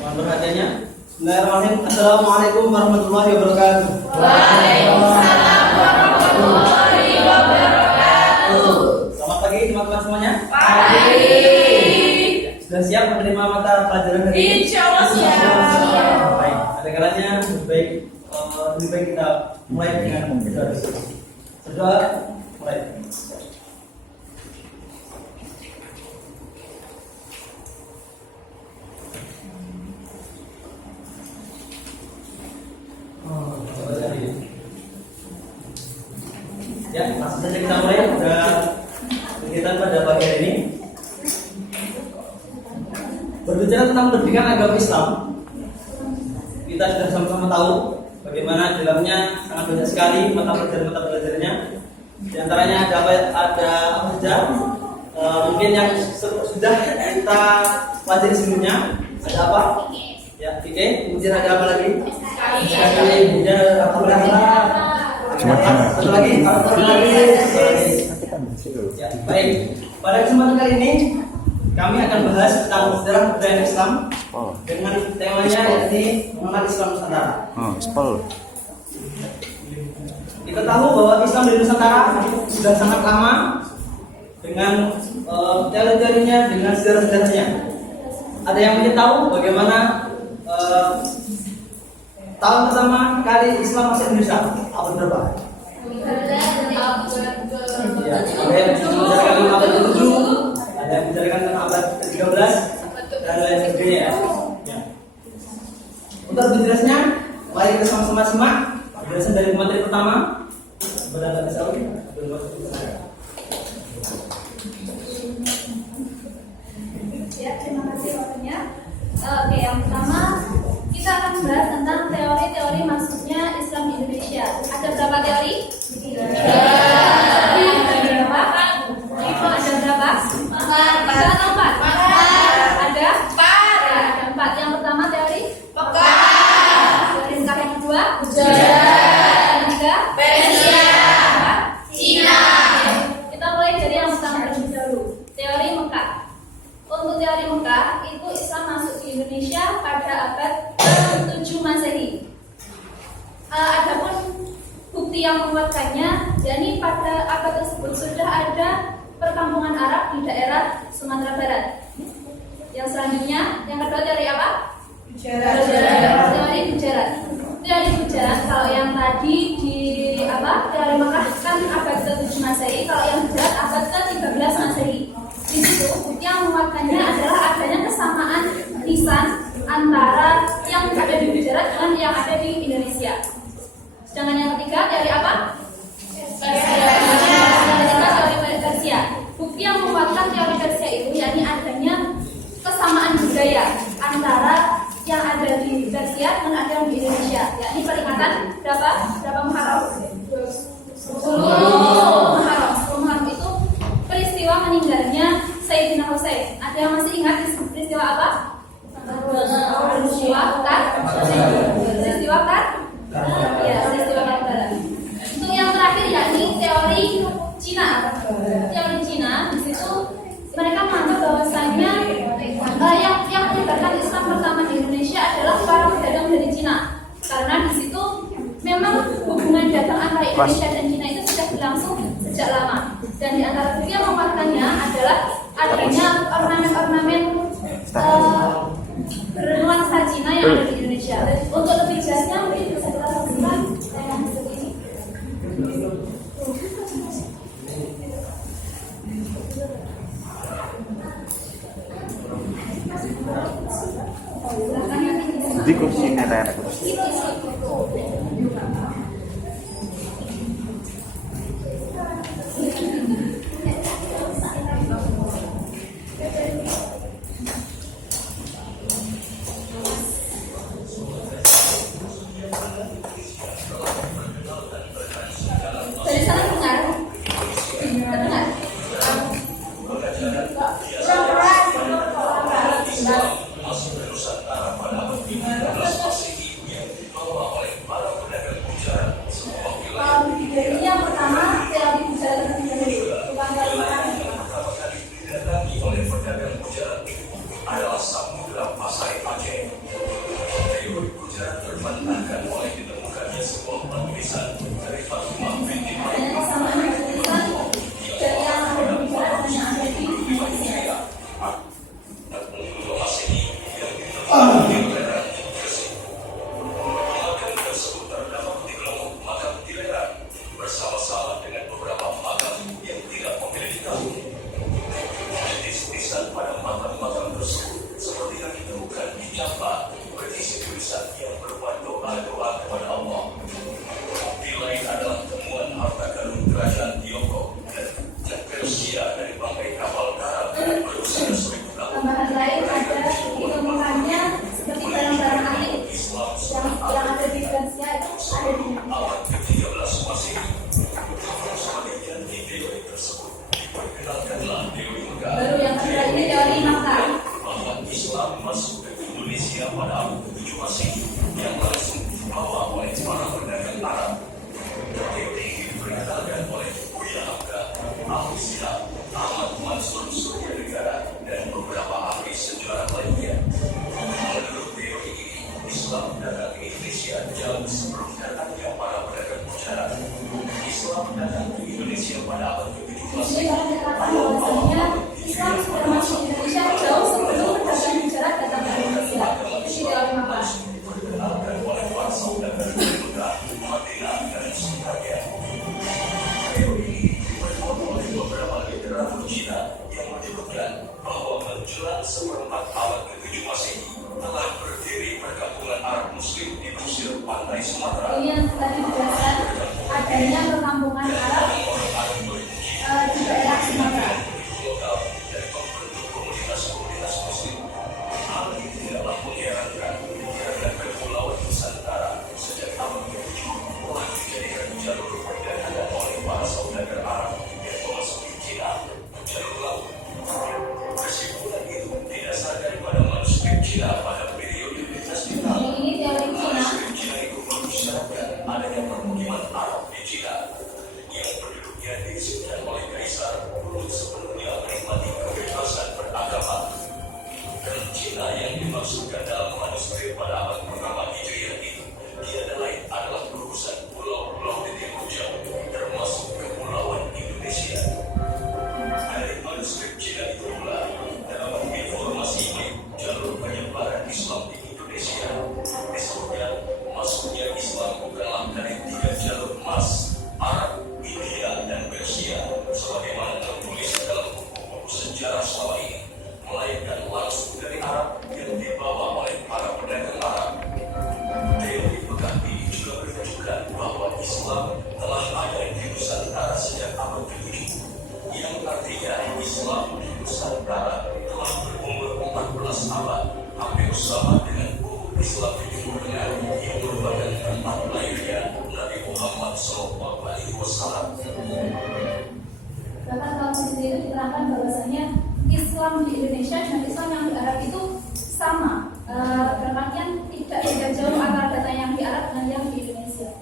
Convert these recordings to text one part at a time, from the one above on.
Mohon perhatiannya. Bismillahirrahmanirrahim. Assalamualaikum warahmatullahi wabarakatuh. Waalaikumsalam warahmatullahi wabarakatuh. Selamat pagi teman-teman semuanya. Pagi. Sudah siap menerima mata pelajaran hari ini? Insya Allah siap. Baik. Ada kalanya lebih baik kita mulai dengan berdoa. Berdoa mulai. Ya, langsung saja kita mulai kegiatan pada pagi hari ini. Berbicara tentang pendidikan agama Islam, kita sudah sama-sama tahu bagaimana di dalamnya sangat banyak sekali mata pelajarannya. Di antaranya ada apa saja? Mungkin yang sudah kita pelajari sebelumnya. Ada apa? Ya, fikih. Kemudian ada apa lagi? Kemudian ada apa lagi? Satu lagi. Ya, baik. Pada kesempatan kali ini kami akan bahas tentang sejarah budaya Islam dengan temanya yaitu mengenal Islam Nusantara. Kita tahu bahwa Islam di Nusantara sudah sangat lama dengan teori-teorinya, dengan sejarah-sejarahnya. Ada yang ingin tahu bagaimana tahun pertama kali Islam masuk Indonesia? Abad berapa? Ya, ada yang membicarakan abad ke-7, ada yang membicarakan tentang abad ke-13 dan lain sebagainya. Ya. Untuk lebih jelasnya, mari kita sama-sama simak penjelasan dari materi pertama. Berada di Saudi. Ya, terima kasih waktunya. Oke, yang pertama kita akan bahas tentang teori-teori masuknya Islam di Indonesia. Ada berapa teori? Tiga. Ada berapa? Ada berapa? Tiga atau empat? Ada? Ada empat. Yang pertama teori? Teori Mekah. Yang kedua? Yang ketiga? Persia. Cina. Kita mulai dari yang pertama terlebih dahulu. Teori Mekah. Untuk teori Mekah itu Islam masuk di Indonesia pada abad ke-7 Masehi. Adapun bukti yang menguatkannya, yakni pada abad tersebut sudah ada perkampungan Arab di daerah Sumatera Barat. Yang selanjutnya, yang kedua teori apa? Teori Gujarat. Teori Gujarat, kalau yang tadi di teori Mekah kan abad ke-7 Masehi, kalau yang Gujarat abad ke-13 Masehi. Di situ bukti yang menguatkannya adalah adanya kesamaan lisan antara yang ada di Gujarat dengan yang ada di Indonesia. Sedangkan yang ketiga teori apa? Teori Persia. Bukti yang menguatkan teori Persia itu yakni adanya kesamaan budaya antara yang ada di Persia dengan ada yang di Indonesia. Yakni peringatan berapa Muharram? 10 Muharram itu peristiwa meninggalnya Sayyidina Husain. Ada yang masih ingat peristiwa apa? Peristiwa Karbala. Untuk yang terakhir yakni teori Cina. Teori Cina di situ mereka menganggap bahwasanya yang menyebarkan Islam pertama di Indonesia adalah para pedagang dari Cina. Karena di situ memang hubungan dagang antara Indonesia dan Cina itu sudah berlangsung sejak lama. Dan di antara bukti yang menguatkannya adalah adanya ornamen-ornamen bernuansa Cina yang ada di Indonesia. Dan untuk lebih jelasnya mungkin bisa kita saksikan tayangan seperti ini. Di kursi merah. Dari sana dengar? Dengar? masuk ke Indonesia pada abad ke-7 Masehi yang langsung dibawa oleh para pedagang Arab. Teori ini diperkenalkan oleh Buya Hamka, Abu Silam, Ahmad Mansur Surya Negara, dan beberapa ahli sejarah lainnya. Menurut teori ini, Islam datang ke Indonesia jauh sebelum datangnya para pedagang Bujaran. Islam datang ke Indonesia pada abad ke-7 Jadi Masehi. kalau dikatakan bahwasanya Islam sudah masuk di Indonesia jauh sebelum pedagang Gujarat datang ke Indonesia. Jadi teori apa? Diperkenalkan oleh para saudagar dari Mekah, Madinah, dan sekitarnya. Teori ini diperkuat oleh beberapa literatur Cina yang menyebutkan bahwa menjelang seperempat abad ke-7 Masehi telah berdiri perkampungan Arab Muslim di pesisir pantai Sumatera. Ini yang tadi dijelaskan adanya perkampungan Arab di daerah Sumatera. Lokal dan membentuk komunitas-komunitas Muslim. Hal ini tidaklah mengherankan karena Kepulauan Nusantara sejak abad ke-7 telah dijadikan jalur perdagangan oleh para saudagar Arab yang memasuki Cina, jalur laut. Kesimpulan itu didasarkan pada manuskrip Cina pada periode dinasti Tang. Ini teori Cina. Manuskrip Cina itu mengisyaratkan adanya permukiman Arab di Cina yang penduduknya diizinkan oleh kaisar untuk sepenuhnya menikmati kebebasan beragama. Dan Cina yang dimaksudkan dalam manuskrip pada abad pertama Hijriah itu tiada lain adalah gugusan pulau-pulau di Timur Jauh, termasuk Kepulauan Indonesia. Dari manuskrip Cina itu pula dapat informasi jalur penyebaran Islam di Indonesia. Disebutnya masuknya Islam bukanlah dari 3 jalur emas, Arab, India, dan Persia, sebagaimana tertulis dalam buku-buku sejarah selama ini, melainkan langsung dari Arab yang dibawa oleh para pedagang Arab. Teori pekan ini juga menunjukkan bahwa Islam telah ada di Nusantara sejak abad ke-7, yang artinya Islam di Nusantara telah berumur 14 abad, hampir sama dengan umur Islam di Timur Tengah yang merupakan tempat lahirnya Nabi Muhammad SAW. Bahkan kalau di sini itu diterangkan bahwasanya Islam di Indonesia dan Islam yang di Arab itu sama. Dalam artian tidak beda jauh antara data yang di Arab dan yang di Indonesia.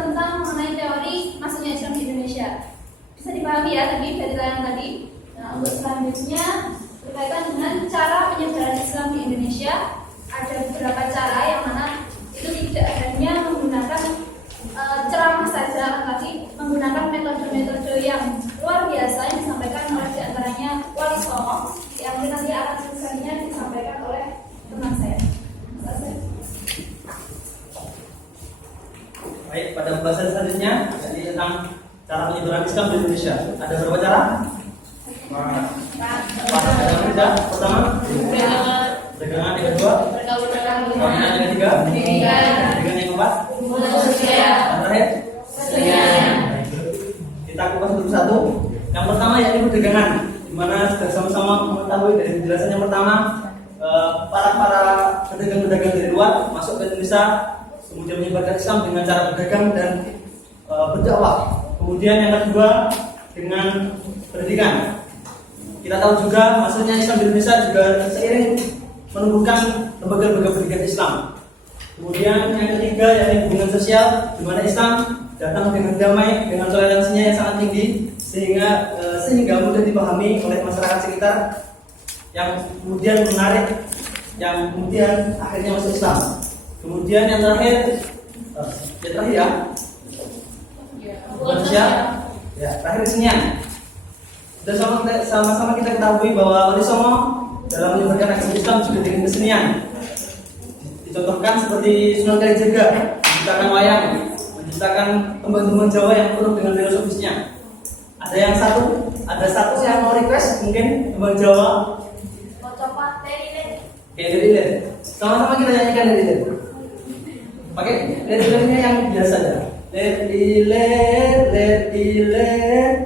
Tentang mengenai teori masuknya Islam di Indonesia bisa dipahami ya tadi dari tayangan tadi. Nah, untuk selanjutnya berkaitan dengan cara penyebaran Islam di Indonesia, ada beberapa cara yang mana itu tidak hanya menggunakan ceramah saja, tapi menggunakan metode-metode yang luar biasa yang disampaikan oleh diantaranya Wali Songo yang nanti akan selesainya disampaikan oleh teman saya. Baik, pada pembahasan selanjutnya jadi tentang cara penyebaran Islam di Indonesia. Ada berapa cara? Ada pertama, dagangan yang kedua, kawinan yang ketiga, dengan yang keempat, yang terakhir, kita kupas satu-satu. Yang pertama yakni perdagangan, di mana sudah sama-sama mengetahui dari penjelasan yang pertama, para pedagang-pedagang dari luar masuk ke Indonesia, kemudian menyebarkan Islam dengan cara berdagang dan berdakwah. Kemudian yang kedua dengan pendidikan. Kita tahu juga maksudnya Islam di Indonesia juga seiring menumbuhkan lembaga-lembaga pendidikan Islam. Kemudian yang ketiga yakni hubungan sosial, di mana Islam datang dengan damai, dengan toleransinya yang sangat tinggi, sehingga mudah dipahami oleh masyarakat sekitar, yang kemudian menarik, yang kemudian akhirnya masuk Islam. Kemudian yang terakhir ya, hubungan sosial, ya terakhir kesenian. Sudah sama-sama kita ketahui bahwa Wali Songo dalam menyebarkan agama Islam juga dengan kesenian. Dicontohkan seperti Sunan Kalijaga menciptakan wayang, menciptakan tembang-tembang Jawa yang penuh dengan filosofisnya. Ada satu yang mau request mungkin tembang Jawa. Lilin. Sama-sama kita nyanyikan Lilin. Pakai Lilin yang biasa aja. Lilin.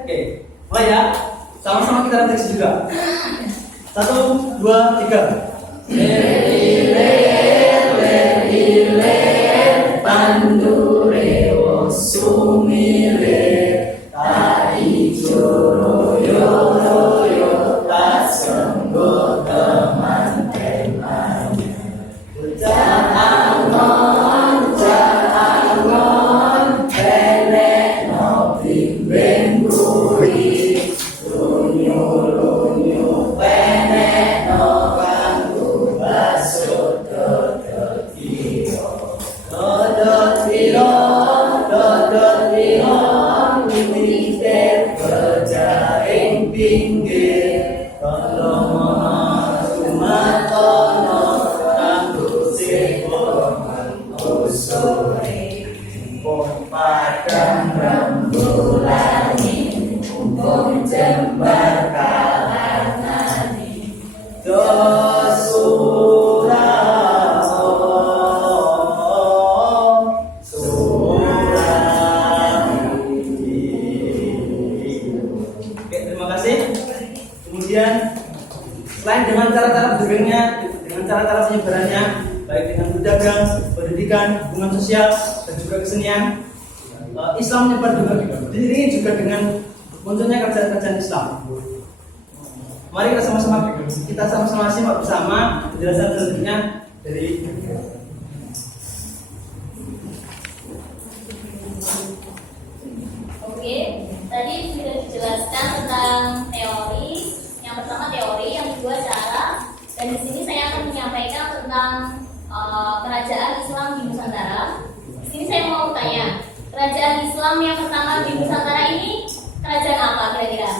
Oke, mulai ya. Sama-sama kita refleksi juga. 1, 2, 3. Lilin, pandure sumile, tai joro yo tak Oke, terima kasih. Kemudian selain dengan cara-cara berdagangnya, dengan cara-cara penyebarannya, baik dengan berdagang, pendidikan, hubungan sosial, dan juga kesenian, Islam menyebar juga diiringi juga dengan munculnya kerajaan-kerajaan Islam. Mari kita sama-sama simak bersama penjelasan selanjutnya dari Oke, tadi sudah dijelaskan tentang teori. Yang pertama teori, yang kedua cara. Dan di sini saya akan menyampaikan tentang kerajaan Islam di Nusantara. Di sini saya mau tanya, kerajaan Islam yang pertama di Nusantara ini kerajaan apa kira-kira?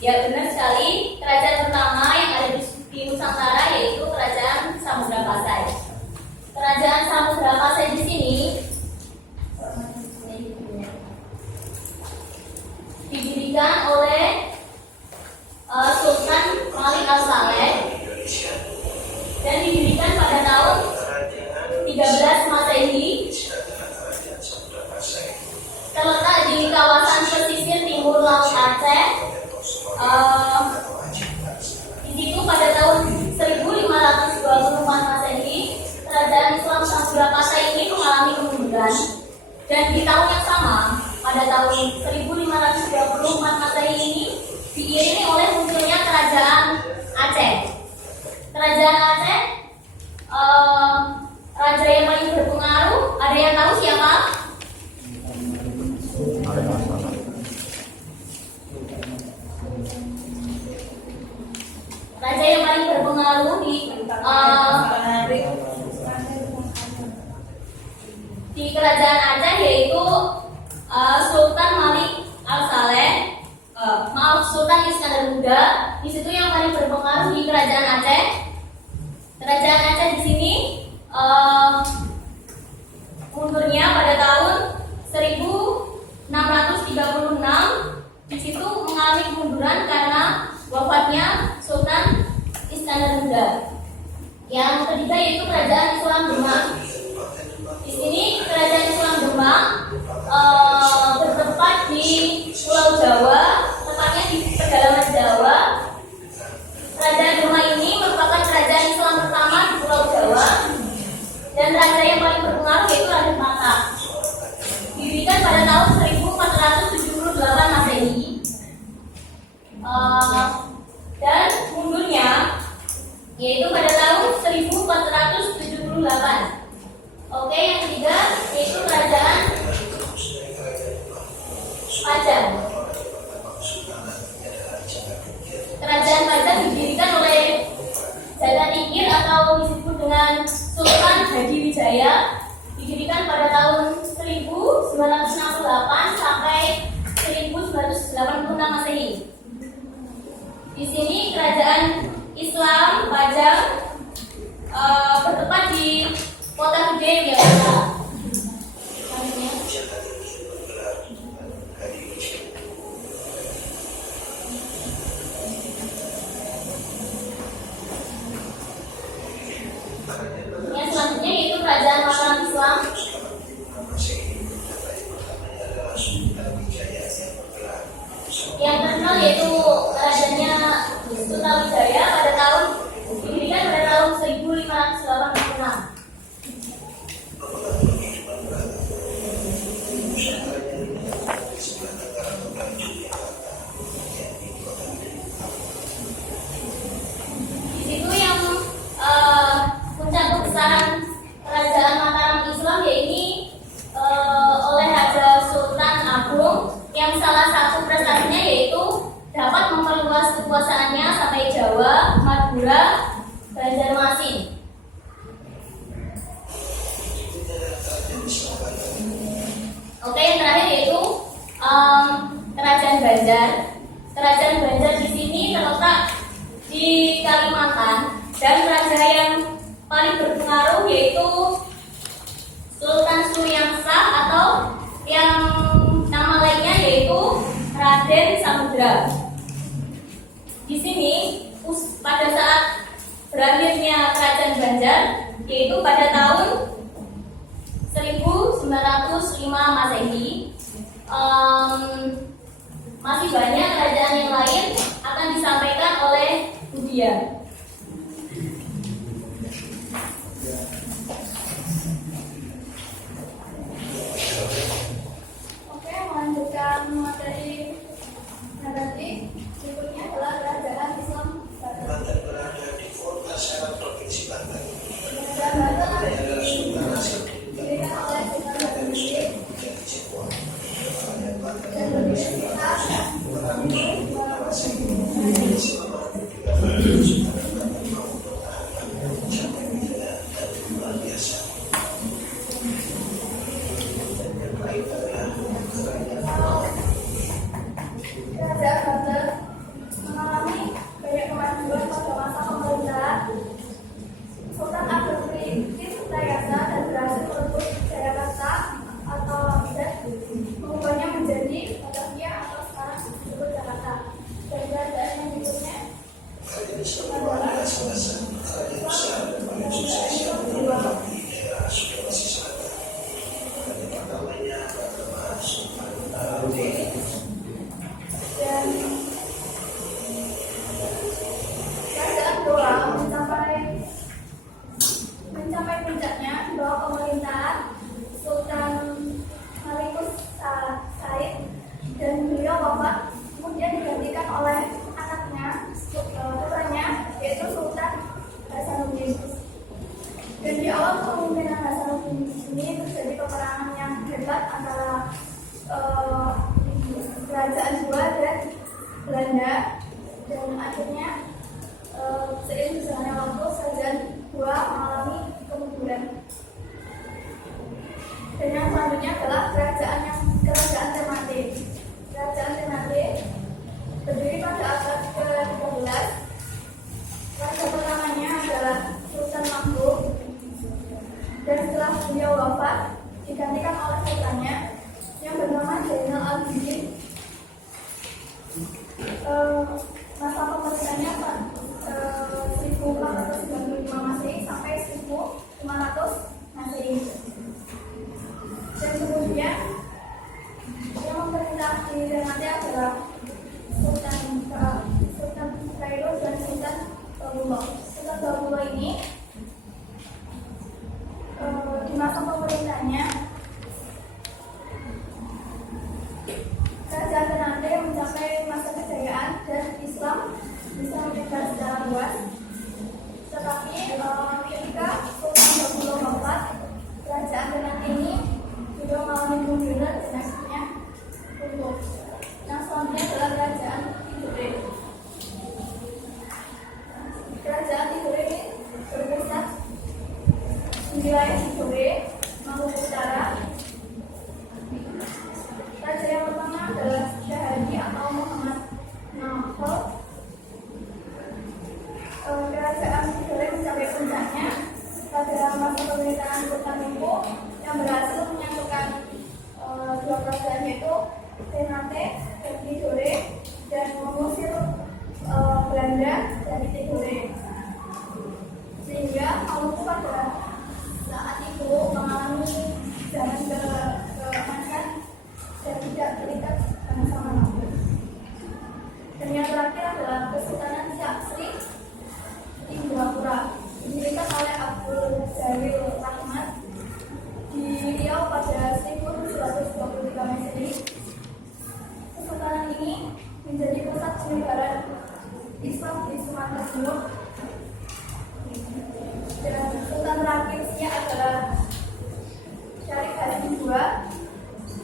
Ya benar sekali. Kerajaan pertama yang ada di Nusantara yaitu kerajaan Samudra Pasai. Kerajaan Samudra Pasai di sini didirikan oleh Sultan Malik Al-Saleh dan didirikan pada tahun 13 Masehi. Terletak di kawasan pesisir timur Laut Aceh. Di situ pada tahun 1524 Masehi, kerajaan Islam Samudra Pasai ini mengalami kemunduran. Dan di tahun yang sama, pada tahun 1524 Masehi ini diiringi oleh munculnya kerajaan Aceh. Kerajaan Aceh, raja yang paling berpengaruh, ada yang tahu siapa? Raja yang paling berpengaruh di kerajaan Aceh yaitu Sultan Malik Al-Saleh, Sultan Iskandar Muda. Di situ yang paling berpengaruh di kerajaan Aceh. Kerajaan Aceh di sini mundurnya pada tahun 1636. Di situ mengalami kemunduran karena wafatnya Sultan Iskandar Muda. Yang ketiga yaitu kerajaan Islam Demak. Di sini kerajaan Islam Demak bertempat di Pulau Jawa, tepatnya di pedalaman Jawa. Kerajaan Demak ini merupakan kerajaan Islam pertama di Pulau Jawa dan raja yang paling berpengaruh yaitu Raden Patah. Didirikan pada tahun 1478 Masehi. Dan mundurnya yaitu pada tahun 1478. Oke, yang ketiga yaitu kerajaan Pajang. Kerajaan Pajang didirikan oleh Jatatingir atau disebut dengan Sultan Hadiwijaya. Didirikan pada tahun 1968 sampai 1986 Masehi. Di sini kerajaan Islam Pajang bertempat di Kota Gede, Yogyakarta. Yang selanjutnya yaitu kerajaan Mataram Islam. Yang terkenal yaitu kerajaannya Sutawijaya pada tahun didirikan pada tahun 1586. kekuasaannya sampai Jawa, Madura, Banjarmasin. Oke, yang terakhir yaitu Kerajaan Banjar. Kerajaan Banjar di sini terletak di Kalimantan dan raja yang paling berpengaruh yaitu Sultan Suryangsah atau yang nama lainnya yaitu Raden Samudra. Di sini pada saat berakhirnya Kerajaan Banjar yaitu pada tahun 1905 Masehi, masih banyak kerajaan yang lain akan disampaikan oleh Budia. Oke, melanjutkan materi narasi. Berikutnya adalah kerajaan Islam Banten. Banten berada di kota Serang, Provinsi Banten. Kerajaan Banten adalah didirikan oleh Sultan Hasanuddin dan berdiri sekitar 1200 Kerajaan Banten mengalami banyak kemajuan pada masa pemerintahan Sultan Abdul Qasim Tayasa dan berhasil merebut Jayakarta atau dan mengubahnya menjadi Batavia atau sekarang disebut Jakarta. Dan kerajaan yang berikutnya adalah Islam yang paling sukses yang berkembang di daerah Sulawesi Selatan. Yang pertamanya adalah Sultan Arutin. Dan kerajaan Goa mencapai puncaknya di bawah pemerintahan Sultan Malikus Said dan beliau wafat kemudian digantikan oleh anaknya putranya yaitu Sultan Hasanuddin. Dan di awal kepemimpinan Hasanuddin ini terjadi peperangan yang hebat antara kerajaan Goa dan Belanda dan akhirnya seiring berjalannya waktu kerajaan Goa mengalami kemunduran. Dan yang selanjutnya adalah kerajaan Ternate. Kerajaan Ternate berdiri pada abad ke-13. Raja pertamanya adalah Sultan Mahmud dan setelah beliau wafat digantikan oleh putranya yang bernama Zainal Abidin. Masa pemerintahnya 1495 Masehi sampai 1500 Masehi. Dan kemudian yang memerintah di Ternate adalah Sultan Kairo dan Sultan Babullah. Sultan Babullah ini di masa pemerintahnya kerajaan Ternate mencapai masa kejayaan dan Islam bisa menyebar secara luas. Tetapi ketika Sultan Babullah wafat, kerajaan Ternate ini juga mengalami kemunduran dan akhirnya runtuh. Yang selanjutnya adalah kerajaan Tidore. Kerajaan Tidore ini berpusat di wilayah Tidore, Maluku Utara. Raja yang pertama adalah Syahadi atau Muhammad Nafal. Kerajaan Tidore mencapai puncaknya pada masa pemerintahan Sultan Limpo yang berhasil menyatukan dua kerajaan yaitu Ternate dan Tidore dan mengusir Belanda dari Tidore, sehingga Maluku pada saat itu mengalami jalan keemasan dan tidak terikat sama Maluku. Dan yang terakhir adalah Kesultanan Sri Indrapura didirikan oleh Abdul Jalil Rahmat di Riau pada 1723 Masehi. Kesultanan ini menjadi pusat penyebaran Islam di Sumatera Timur. Dan sultan terakhirnya adalah Syarif Hasim II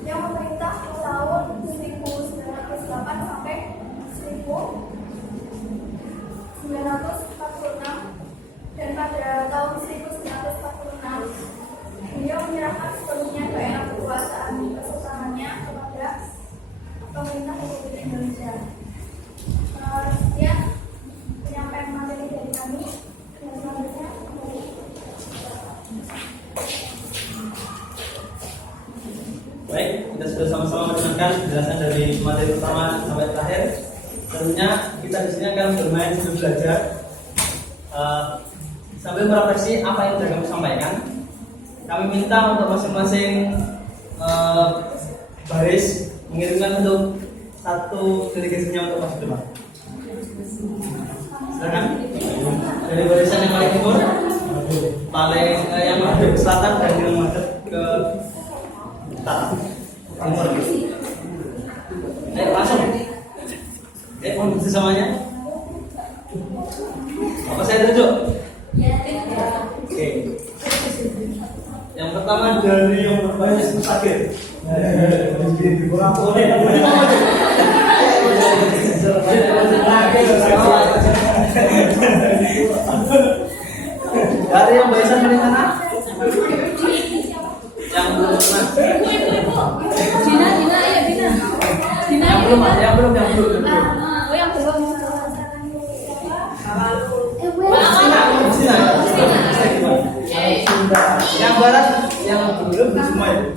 yang memerintah tahun 1908 sampai 1912. materi pertama sampai terakhir. Tentunya kita di sini akan bermain sambil belajar, sambil merefleksi apa yang sudah kami sampaikan. Kami minta untuk masing-masing baris mengirimkan untuk satu delegasinya untuk masuk depan. Silakan. Dari barisan yang paling timur, yang menghadap ke selatan dan yang menghadap ke utara. Timur. Ayo langsung. Mohon bersesamanya. Apa saya tunjuk? Oke. Yang pertama dari yang berbaris mustaqil. Dari yang barisan dari sana? Yang belum pernah. Dina, iya Dina. Dina, Yang belum. yang belum. Yang barat, yang belum semua itu.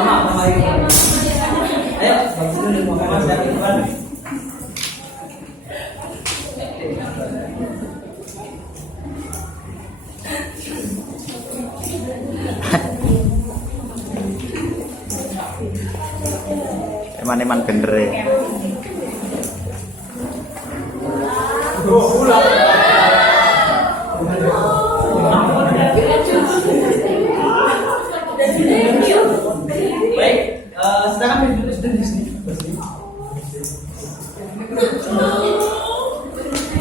Mama itu. Ayo, bantuin Muhammad yang depan. Eman-eman bener ya. Baik, sekarang duduk di sini.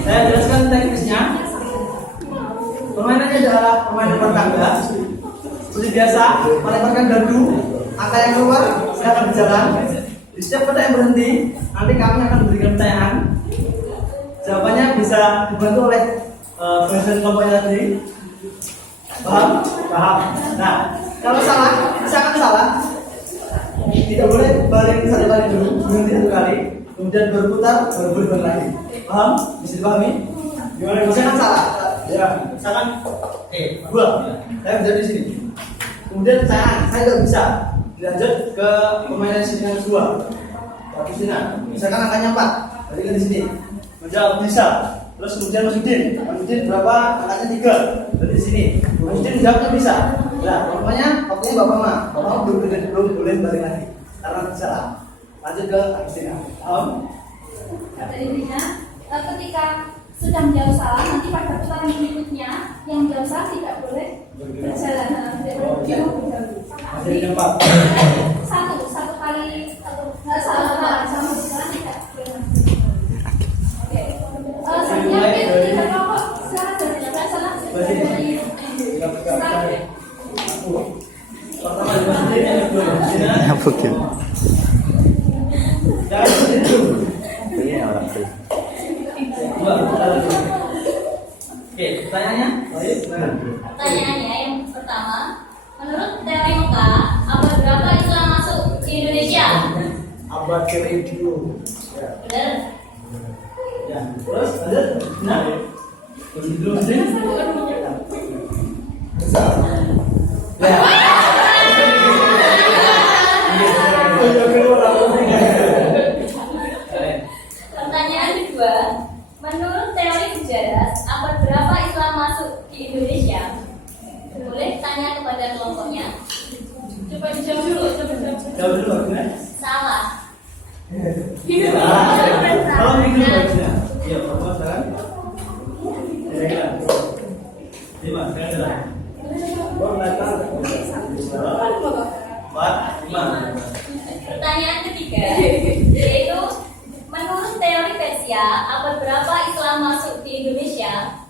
Saya jelaskan teknisnya. Permainannya adalah permainan bertangga. Seperti biasa, melemparkan gardu, angka yang keluar silakan berjalan. Di setiap kotak yang berhenti, nanti kami akan memberikan pertanyaan. Jawabannya bisa dibantu oleh barisan kelompoknya tadi. Paham? Paham. Nah, kalau salah, misalkan salah, tidak boleh balik satu kali dulu, berhenti satu kali, kemudian berputar, baru boleh balik lagi. Paham? Bisa dipahami? Gimana? Misalkan salah, ya. Misalkan, gua, saya bisa di sini. Kemudian saya nggak bisa. Dilanjut ke permainan sini yang kedua. Bagi sini. Misalkan angkanya 4, berarti kan di sini. Menjawab bisa. Terus kemudian Masudin berapa? Angkanya 3, berarti di sini. Masudin jawabnya bisa. Nah, pokoknya waktunya Bapak Ma. Bapak belum boleh balik lagi karena salah. Lanjut ke Agustina. Kata intinya, ketika sudah menjawab salah, nanti pada putaran berikutnya yang menjawab salah tidak boleh berjalan. Masih ada 4. Satu kali salah sama berjalan tidak boleh. Oke. Selanjutnya tidak rokok. Salah. Pertama di Masudin, yang kedua Agustina. Betul. Jangan begitu. Ini orang tuh. Oke, pertanyaannya? Pertanyaannya yang pertama, menurut teori Mekah, abad berapa Islam masuk di Indonesia? Abad ke-7. Benar. Ya, terus lanjut. Nah, dulu Masudin. Ya. Pertanyaan kedua, menurut teori sejarah, abad berapa Islam masuk di Indonesia? Boleh tanya kepada kelompoknya. Coba dijawab dulu. Jawab dulu, Agustina. Salah. Kalau mikir Agustina. Iya, pertama sekarang. Kira-kira. 5, sekarang jalan. 4, 5. Pertanyaan ketiga, yaitu menurut teori Persia, abad berapa Islam masuk di Indonesia?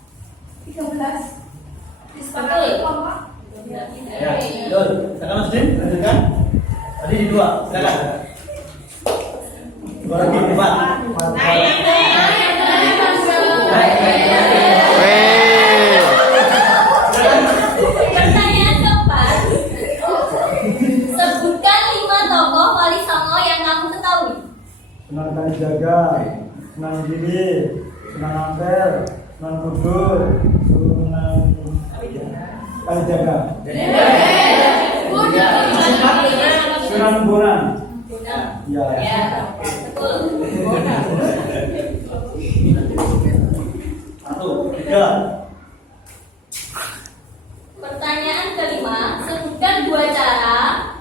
13. Betul. Ya, betul. Sekarang Masudin, lanjutkan. Tadi di 2, silakan. 2 lagi, 4. Pertanyaan keempat, sebutkan 5 tokoh Wali Songo yang kamu ketahui. Senang Kalijaga, Senang Giri, Sunan Ampel, Sunan Kudus, Sunan Kalijaga, Sunan Bonang. Ya. Ya, betul. 1, 3. Pertanyaan kelima, sebutkan 2 cara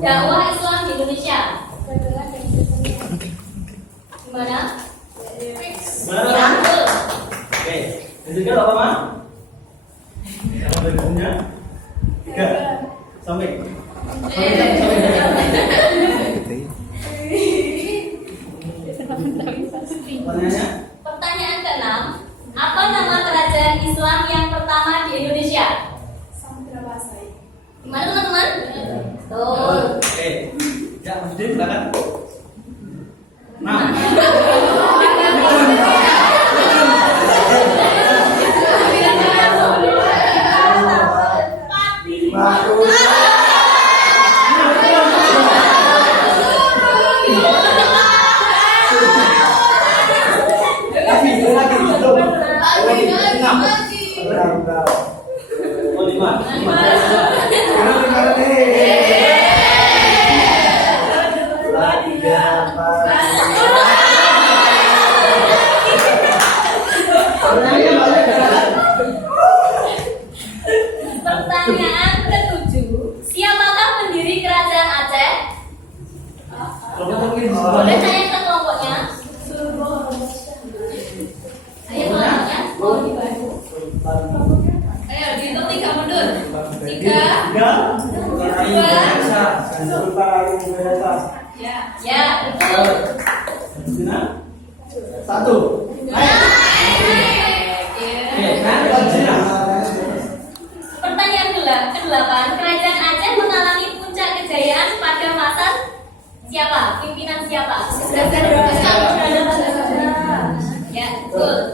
dakwah Islam di Indonesia. Gimana? Gimana? Betul. Oke, yang juga apa, Ma? Yang berikutnya 3 sampai. Pertanyaannya? Pertanyaan keenam, apa nama kerajaan Islam yang pertama di Indonesia? Gimana teman-teman? Betul. Oke. Ya, Mas Dim, silakan. 6. Oh, 5. Pertanyaan ketujuh, siapakah pendiri kerajaan Aceh? Boleh tanya ke kelompoknya? Ayo kelompoknya. Ayo, dihitung 3 mundur. 3. 2. Ya, betul. 1. Pertanyaan ke-8, kerajaan Aceh mengalami puncak kejayaan pada masa siapa? Pimpinan siapa? Ya, betul.